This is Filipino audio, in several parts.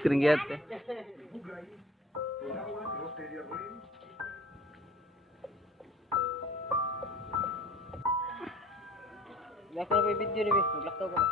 Keringyate. Wala ko na may video ni Miss. Maglakaw ko na.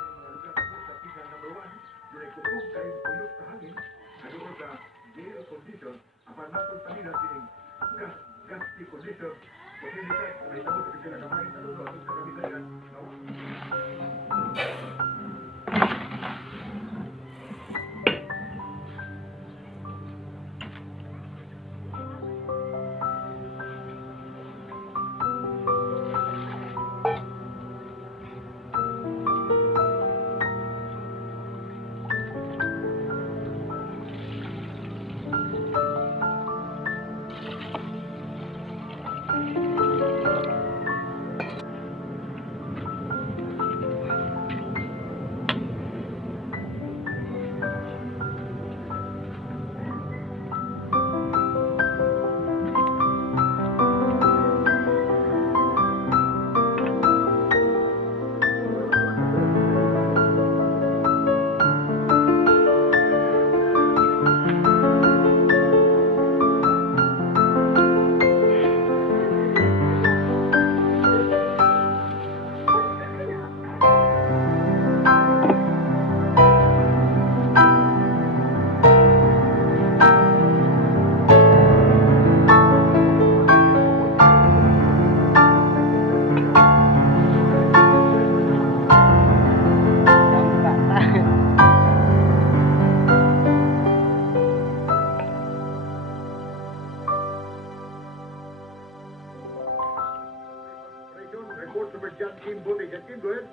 Report to John Kim Bote. John Kim, go ahead.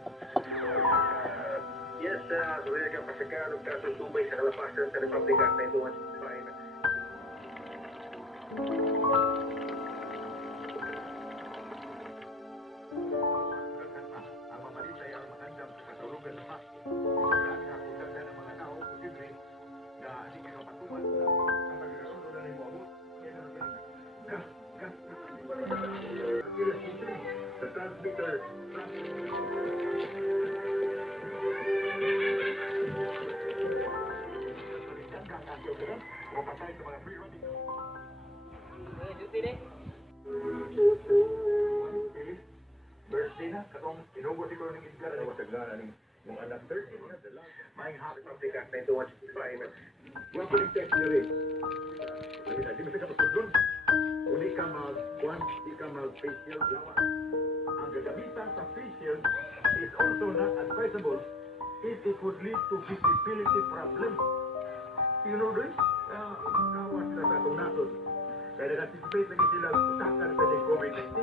Yes, sebenarnya kan pasakan kasus Dubai sa kalapasan sa Republic Act 9165. Ang mamalita ay ang magandang katulugan ng Pasko. Ang nakakulagan ng mga tao, posible na hindi kayo patuman na ang pagkakaroon na rin mo abot. The transmitter. Duty ni. Birthday na, katong inugot ikaw ng isla na mataglan ng mong anak 13 na dala. May Happy Republic Act 9165. Huwag ko rin text nyo rin. Sabi na, di mo siya kapatulun. Kung di ka mag-1, di ka mag-facial lawan. Ang gagamitan sa facial is also not advisable if it would lead to visibility problems. You know this? Kawas na sa itong nasos. Kaya nag-anticipate lagi sila usakan sa COVID-19.